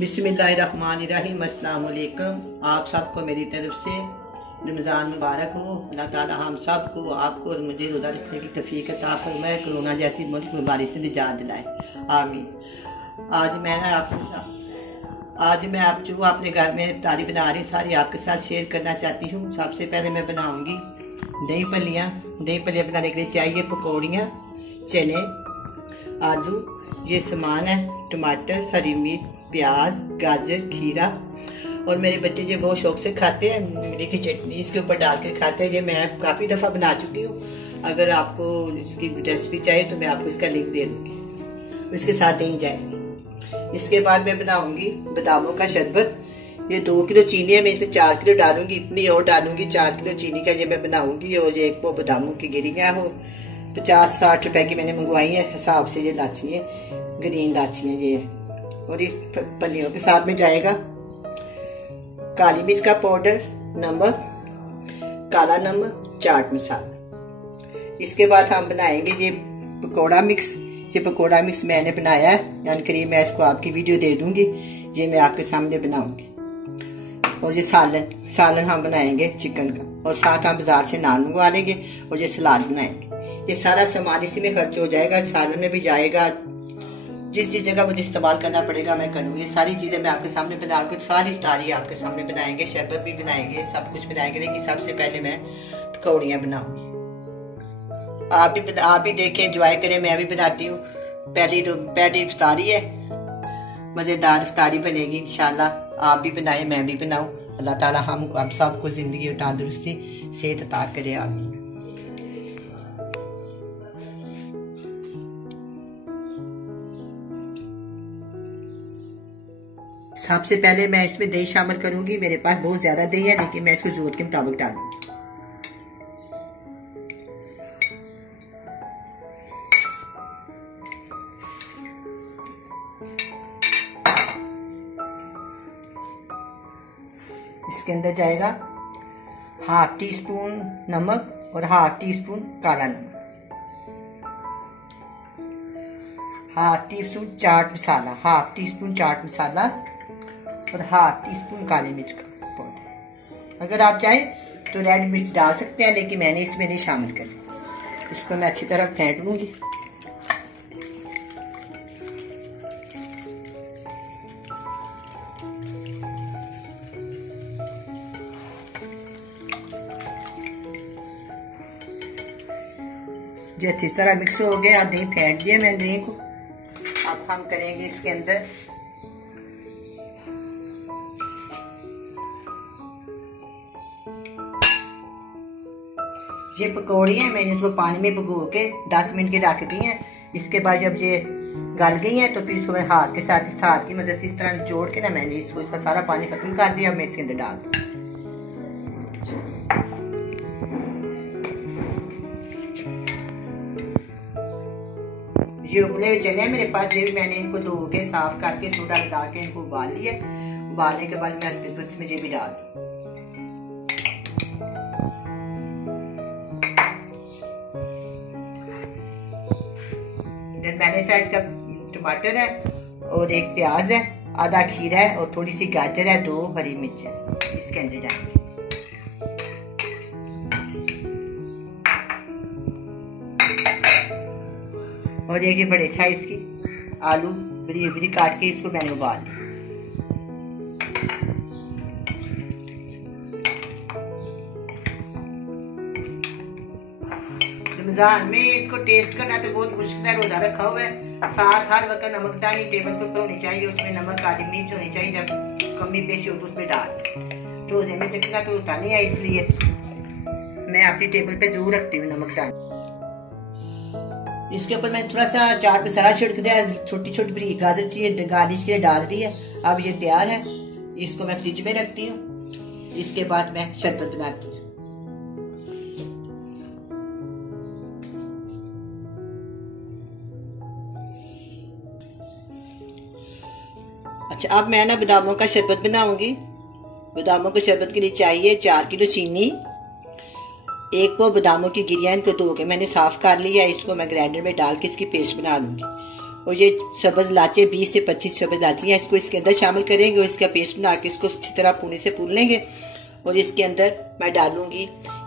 बिस्मिल्लाहिर्रहमानिर्रहीम। अस्सलाम वालेकुम। आप सबको मेरी तरफ से रमज़ान मुबारक हो। अल्लाह ताला हम सबको, आपको और मुझे रोज़ा रखने की तौफीक अता फरमाए, कोरोना जैसी मुल्क बीमारी से निजात दिलाए, आमीन। आज मैं आप जो अपने घर में इफ्तारी बना रही सारी आपके साथ शेयर करना चाहती हूँ। सबसे पहले मैं बनाऊँगी दही पलियाँ। दही पलियाँ बनाने के लिए चाहिए पकौड़ियाँ, चने, आलू, ये सामान है, टमाटर, हरी मिर्च, प्याज, गाजर, खीरा। और मेरे बच्चे जो बहुत शौक से खाते हैं इमली की चटनी इसके ऊपर डाल कर खाते हैं। ये मैं काफ़ी दफ़ा बना चुकी हूँ। अगर आपको इसकी रेसिपी चाहिए तो मैं आपको इसका लिंक दे दूँगी। इसके साथ ही जाएंगे। इसके बाद मैं बनाऊँगी बादामों का शरबत। ये 2 किलो चीनी है, मैं इसमें 4 किलो डालूंगी, इतनी और डालूंगी। 4 किलो चीनी का ये मैं बनाऊँगी। और ये एक वो बादामों की गिरियाँ हो 50-60 रुपए की मैंने मंगवाई है, हिसाब से ये लाची है, ग्रीन लाची है ये। और इस पलियों के साथ में जाएगा काली मिर्च का पाउडर, नमक, काला नमक, चाट मसाला। इसके बाद हम बनाएंगे ये पकौड़ा मिक्स। ये पकौड़ा मिक्स मैंने बनाया है, यानी करीब मैं इसको आपकी वीडियो दे दूंगी। ये मैं आपके सामने बनाऊंगी। और ये सालन हम बनाएंगे चिकन का। और साथ हम बाजार से नान मंगवा लेंगे और ये सलाद बनाएंगे। ये सारा सामान इसी में खर्च हो जाएगा, सालन में भी जाएगा। जिस जगह मुझे इस्तेमाल करना पड़ेगा मैं करूँगी। ये सारी चीज़ें मैं आपके सामने बनाऊंगी, सारी इफ्तारी आपके सामने बनाएंगे, शरबत भी बनाएंगे, सब कुछ बनाएंगे। लेकिन सबसे पहले मैं पकौड़ियाँ बनाऊंगी। आप भी देखें, एंजॉय करें। मैं भी बनाती हूँ। पहली इफ्तारी है, मज़ेदार इफ्तारी बनेगी इंशाल्लाह। आप भी बनाएं, मैं भी बनाऊँ। अल्लाह ताला हम सबको ज़िंदगी और तंदुरुस्ती सेहत अता करे, आमीन। सबसे पहले मैं इसमें दही शामिल करूंगी। मेरे पास बहुत ज्यादा दही है, लेकिन मैं इसको जरूरत के मुताबिक डालूंगी। इसके अंदर जाएगा 1/2 टीस्पून नमक और 1/2 टीस्पून काला नमक, 1/2 टीस्पून चाट मसाला, 1/2 टीस्पून चाट मसाला और 1/2 टीस्पून काली मिर्च का पाउडर। अगर आप चाहें तो रेड मिर्च डाल सकते हैं, लेकिन मैंने इसमें नहीं शामिल कर दी। इसको मैं अच्छी तरह फेंट लूंगी। जो अच्छी तरह मिक्स हो गया, दही फेंट दिया मैंने दही को। अब हम करेंगे इसके अंदर ये पकौड़ी है। मैंने इसको पानी में भिगो के 10 मिनट के रख दी हैं। इसके बाद जब ये गल गई हैं तो फिर इसको मैं हाथ के साथ, इस हाथ की मदद से इस तरह निचोड़ के ना मैंने इसका सारा पानी खत्म कर दिया। अब मैं इसके अंदर डाल दूँ। ये उबले हुए चने हैं मेरे पास, ये भी मैंने इनको धो के साफ करके सोडा लगा के इनको उबाल लिया। उबालने के बाद मैं इसमें ये भी डाल दूँ। मैंने साइज का टमाटर है और एक प्याज है, आधा खीरा है और थोड़ी सी गाजर है, 2 हरी मिर्च है। इसके अंदर जाएंगे। और एक ये बड़े साइज की आलू बरीक बरीक काट के इसको मैंने उबाल लिया। रमजान में इसको टेस्ट करना तो बहुत मुश्किल है, रोजा रखा हुआ है। साथ हर वक्त नमकदानी टेबल के ऊपर होनी चाहिए, उसमें नमक, काली मिर्च होनी चाहिए। जब कमी पेशी हो तो उसमें डाल। रोजे में चखना तो होता नहीं है, इसलिए मैं अपनी टेबल पे जरूर रखती हूँ नमकदानी। इसके ऊपर मैंने थोड़ा सा चाट मसाला छिड़क दिया, छोटी छोटी बरीक गाजर चाहिए गार्निश के लिए डाल दी है। अब ये तैयार है, इसको मैं फ्रिज में रखती हूँ। इसके बाद मैं शरबत बनाती हूँ। अच्छा, अब मैं ना बादामों का शरबत बनाऊंगी। बादामों के शरबत के लिए चाहिए 4 किलो चीनी, एक वो बादामों की गिरियाँ, इनको धो के मैंने साफ कर लिया। इसको मैं ग्राइंडर में डाल के इसकी पेस्ट बना लूंगी। और ये सब्ज़ इलायची 20 से 25 सब्ज़ इलायची हैं, इसको इसके अंदर शामिल करेंगे और इसका पेस्ट बना के इसको अच्छी तरह पूरी से भून लेंगे। और इसके अंदर मैं डालूंगी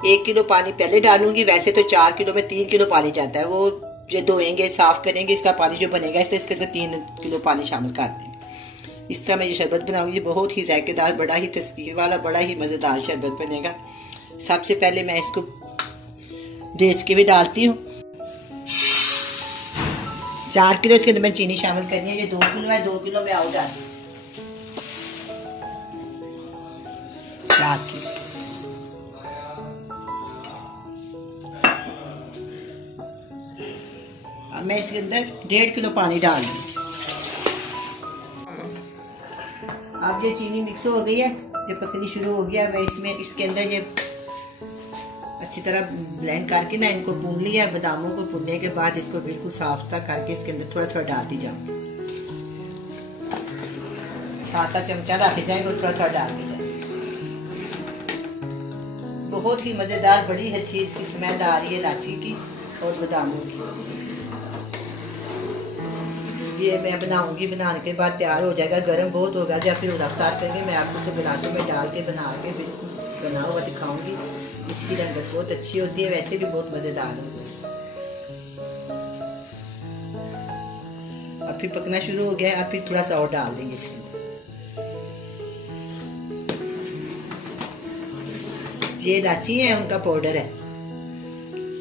1 किलो पानी पहले डालूंगी। वैसे तो 4 किलो में 3 किलो पानी जाता है, वो जो धोएंगे साफ करेंगे इसका पानी जो बनेगा, इसलिए इसके अंदर 3 किलो पानी शामिल कर दें। इस तरह मैं ये शरबत बनाऊंगी, बहुत ही जायकेदार, बड़ा ही तस्वीर वाला, बड़ा ही मज़ेदार शरबत बनेगा। सबसे पहले मैं इसको देश के भी डालती हूँ। 4 किलो इसके अंदर मैं चीनी शामिल करनी है। ये 2 किलो है, 2 किलो में और डालती हूँ 4 किलो। अब मैं इसके अंदर 1.5 किलो पानी डाल दूँ। अब ये चीनी मिक्स हो गई है, जब पकनी शुरू हो गया, मैं इसमें इसके अंदर ये अच्छी तरह ब्लेंड करके ना इनको भून लिया। बादामों को भूनने के बाद इसको बिल्कुल साफ सा करके इसके अंदर थोड़ा थोड़ा डालती जाऊँ। 7 चमचा रखे जाएंगे और थोड़ा थोड़ा डालते जाएंगे। बहुत ही मज़ेदार, बड़ी अच्छी इसकी स्मेल आ रही है इलायची की और बादामों की। ये मैं बनाऊंगी, बनाने के बाद तैयार हो जाएगा। गर्म बहुत होगा, जब फिर रफ्तार करेंगे मैं आपको उसे गिलासों में डाल के बना के बिल्कुल बना हुआ दिखाऊंगी। इसकी रंगत बहुत अच्छी होती है, वैसे भी बहुत मज़ेदार होती है। अब फिर पकना शुरू हो गया है, अब फिर थोड़ा सा और डाल देंगे इसके अंदर। ये इलायची है, उनका पाउडर है।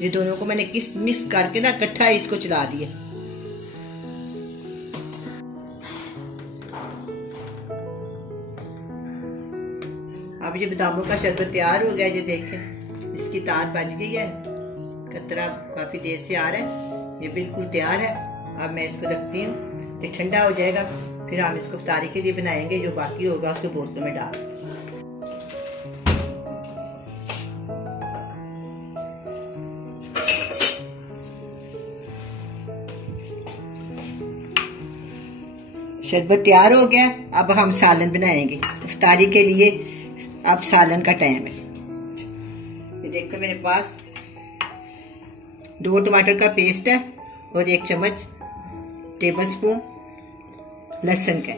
ये दोनों को मैंने मिक्स करके ना इकट्ठा इसको चला दिया। अब ये बादामों का शरबत तैयार हो गया। ये देखें, इसकी तार बच गई है, कतरा काफी देर से आ रहा है। ये बिल्कुल तैयार है। अब मैं इसको रखती हूँ, ये ठंडा हो जाएगा, फिर हम इसको इफ्तारी के लिए बनाएंगे। जो बाकी होगा उसको बोतलों में डाल। शरबत तैयार हो गया। अब हम सालन बनाएंगे इफ्तारी के लिए। अब सालन का टाइम है। ये देखो मेरे पास 2 टमाटर का पेस्ट है और 1 चम्मच टेबल स्पून लहसुन का,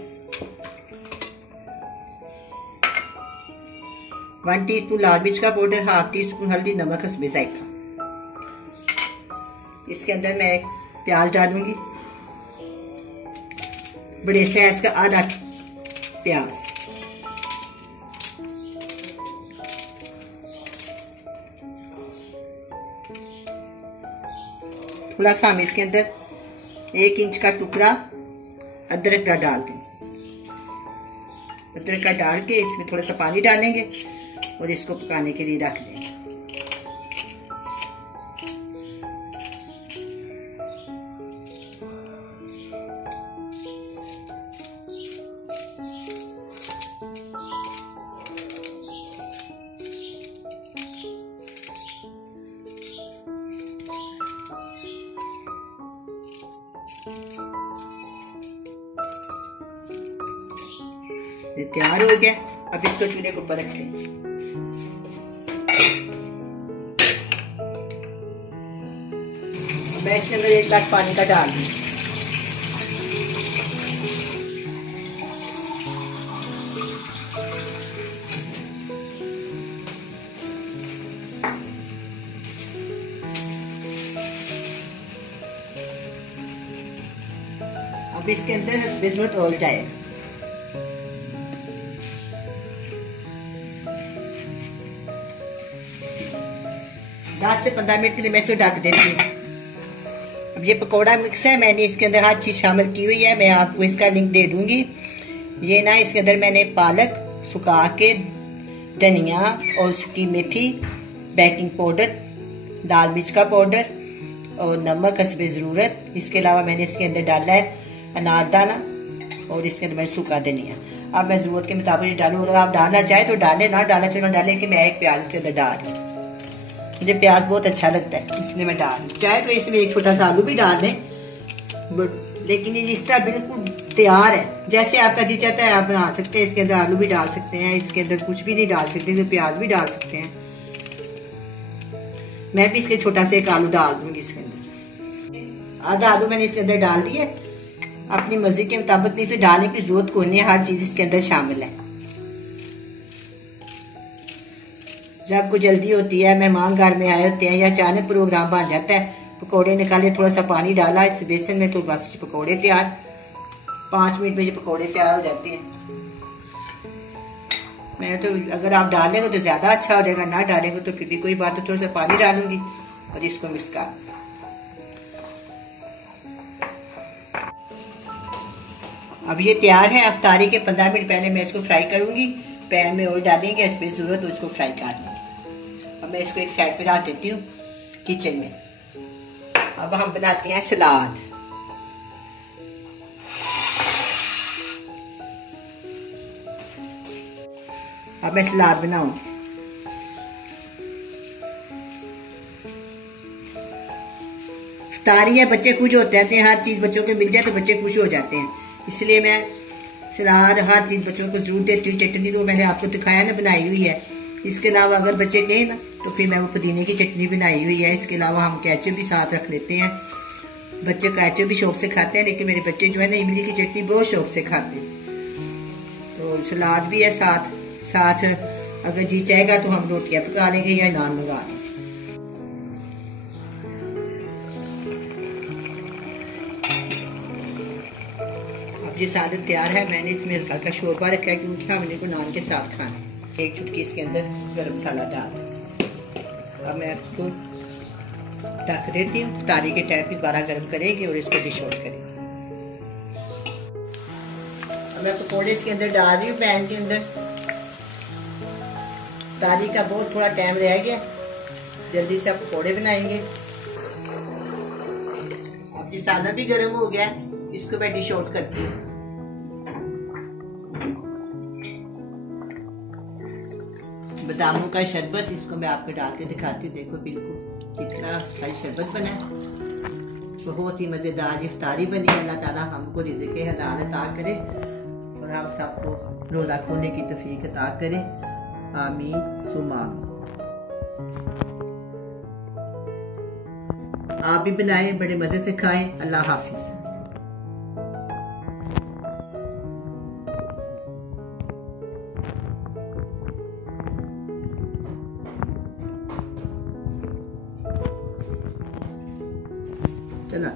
1 टीस्पून लाल मिर्च का पाउडर, 1/2 टीस्पून हल्दी, नमक, हस्बे जायका। इसके अंदर मैं प्याज डालूंगी, बड़े साइज का आधा प्याज। थोड़ा सा हम इसके अंदर 1 इंच का टुकड़ा अदरक का डाल दें। अदरक का डाल के इसमें थोड़ा सा पानी डालेंगे और इसको पकाने के लिए रख देंगे। ये तैयार हो गया। अब इसको चूल्हे के ऊपर रख लें। मैं इसके अंदर 1 गिलास पानी का डाल दूं। अब इसके अंदर बिस्कुट उबल जाए। से 15 मिनट के लिए मैं इसे ढक देती हूँ। अब ये पकौड़ा मिक्स है, मैंने इसके अंदर हर चीज़ शामिल की हुई है। मैं आपको इसका लिंक दे दूंगी। ये ना इसके अंदर मैंने पालक सुखा के, धनिया और सूखी मेथी, बेकिंग पाउडर, लाल मिर्च का पाउडर और नमक हस्बे ज़रूरत। इसके अलावा मैंने इसके अंदर डाला है अनारदाना और इसके अंदर मैंने सूखा धनिया। अब मैं ज़रूरत के मुताबिक डालूँ। अगर आप डालना चाहे तो डालें, ना डालना तो ना डालें। कि मैं 1 प्याज इसके अंदर डाल रही हूँ, मुझे प्याज बहुत अच्छा लगता है इसलिए मैं डाल। चाहे तो इसमें 1 छोटा सा आलू भी डाल दें, लेकिन इस तरह बिल्कुल तैयार है। जैसे आपका जी चाहता है आप बना सकते हैं। इसके अंदर आलू भी डाल सकते हैं, इसके अंदर कुछ भी नहीं डाल सकते, तो प्याज भी डाल सकते हैं। मैं भी इसके छोटा सा 1 आलू डाल दूंगी। इसके अंदर आधा आलू मैंने इसके अंदर डाल दिया। अपनी मर्जी के मुताबिक नहीं, इसे डालने की जरूरत कोई नहीं, हर चीज इसके अंदर शामिल है। जब कोई जल्दी होती है, मेहमान घर में आए होते हैं या अचानक प्रोग्राम बन जाता है, पकोड़े निकाले, थोड़ा सा पानी डाला इस बेसन में, तो बस पकोड़े तैयार। 5 मिनट में ये पकोड़े तैयार हो जाते हैं। मैं तो अगर आप डालेंगे तो ज़्यादा अच्छा हो जाएगा, ना डालेंगे तो फिर भी कोई बात, तो थोड़ा सा पानी डालूंगी और इसको मिक्स कर। अब ये तैयार है। अफ्तारी के 15 मिनट पहले मैं इसको फ्राई करूंगी। पैन में ऑयल डालेंगे, इस पर जरूरत हो इसको फ्राई कर लूँगी। अब मैं इसको एक साइड पे रख देती हूँ किचन में। अब हम बनाते हैं सलाद। अब मैं सलाद बनाऊं। इफ्तारी है, बच्चे खुश होते रहते हैं, हर चीज बच्चों को मिल जाए तो बच्चे खुश हो जाते हैं, इसलिए मैं सलाद हर चीज बच्चों को जरूर देती हूँ। चटनी तो मैंने आपको दिखाया ना, बनाई हुई है। इसके अलावा अगर बच्चे कहें ना तो फिर मैं वो पुदीने की चटनी बनाई हुई है। इसके अलावा हम केचप भी साथ रख लेते हैं। बच्चे केचप भी शौक से खाते हैं, लेकिन मेरे बच्चे जो है ना इमली की चटनी बहुत शौक से खाते हैं। तो सलाद भी है साथ साथ। अगर जी चाहेगा तो हम रोटियां पका लेंगे या नान मंगा लेंगे। अब ये सालन तैयार है। मैंने इसमें हल्का हल्का शोरबा रखा है क्योंकि हमने को नान के साथ खाना है। एक चुटकी इसके अंदर गरम मसाला डाल। अब मैं इसको ढक देती हूँ। इफ्तारी के टाइम पे दोबारा गर्म करेंगे और इसको डिश आउट करेंगे। अब मैं पकौड़े इसके अंदर डाल रही हूँ पैन के अंदर। इफ्तारी का बहुत थोड़ा टाइम रह गया, जल्दी से आप पकौड़े बनाएंगे। अब ये सालन भी गर्म हो गया, इसको मैं डिश आउट करती हूँ। बादामों का शरबत, इसको मैं आपको डाल के दिखाती हूँ। देखो बिल्कुल कितना अच्छा शरबत बना है। बहुत ही मज़ेदार इफ्तारी बनी है। अल्लाह ताला हमको रिज़्क़ हलाल अता करे और हम सबको रोज़ा खोलने की तौफीक अता करे। आमीन सुमा। आप भी बनाएं, बड़े मज़े से खाएं। अल्लाह हाफिज़। चला।